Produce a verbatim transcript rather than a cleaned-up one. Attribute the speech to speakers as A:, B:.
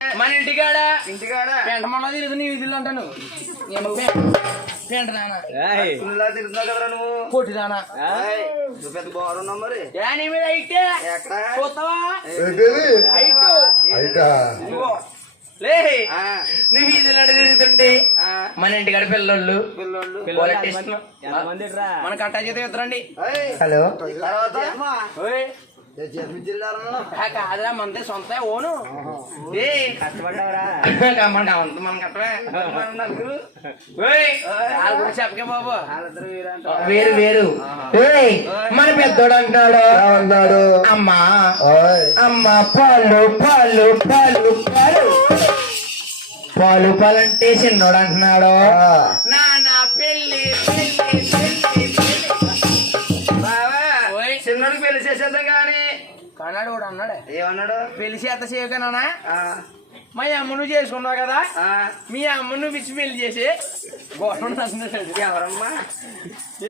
A: మన ఇంటికాడ
B: ఇంటికాడ
A: పెంట మొన్న తిరుగుతున్న వీధులు అంటాను పెంట నానా
B: తిరుగుతున్నావు కదరా నువ్వు
A: పొట్టిదానా
B: నువ్వు పెద్ద బాగున్నావు మరి
A: నీ మీద అయితే
B: ఎక్కడ
A: చూస్తావా లే నువ్వు వీధులు అంటే తిరుగుతుంటే మన ఇంటికాడ పిల్లోళ్ళు
B: పిల్లోళ్ళు
A: మన కట్టా చేత ఇద్దరండి
C: హలో
A: కాదురా మనదే సొంత ఓను ఏ కష్టపడ్డావరా మన మన కట్టవే వాళ్ళ గురించి చెప్పకే బాబు వేరు వేరు మన పెద్దోడు అంటున్నాడు
C: అన్నాడు
A: అమ్మా అమ్మా పాలు పాలు పాలు పాలు పాలు పాలు అంటే చిన్నోడు అంటున్నాడు నాన్న పెళ్లి పెళ్లి పెళ్లి
B: చిన్నోడికి పెళ్లి చేసేద్దాం కానీ
A: కన్నాడు కూడా అన్నాడే
B: ఏమన్నాడు
A: పెళ్లి చేత చేయకనా మా అమ్మ నువ్వు చేసుకున్నావు కదా మీ అమ్మ నువ్వు పిచ్చి పెళ్లి చేసి గవర్నమెంట్
B: ఎవరమ్మా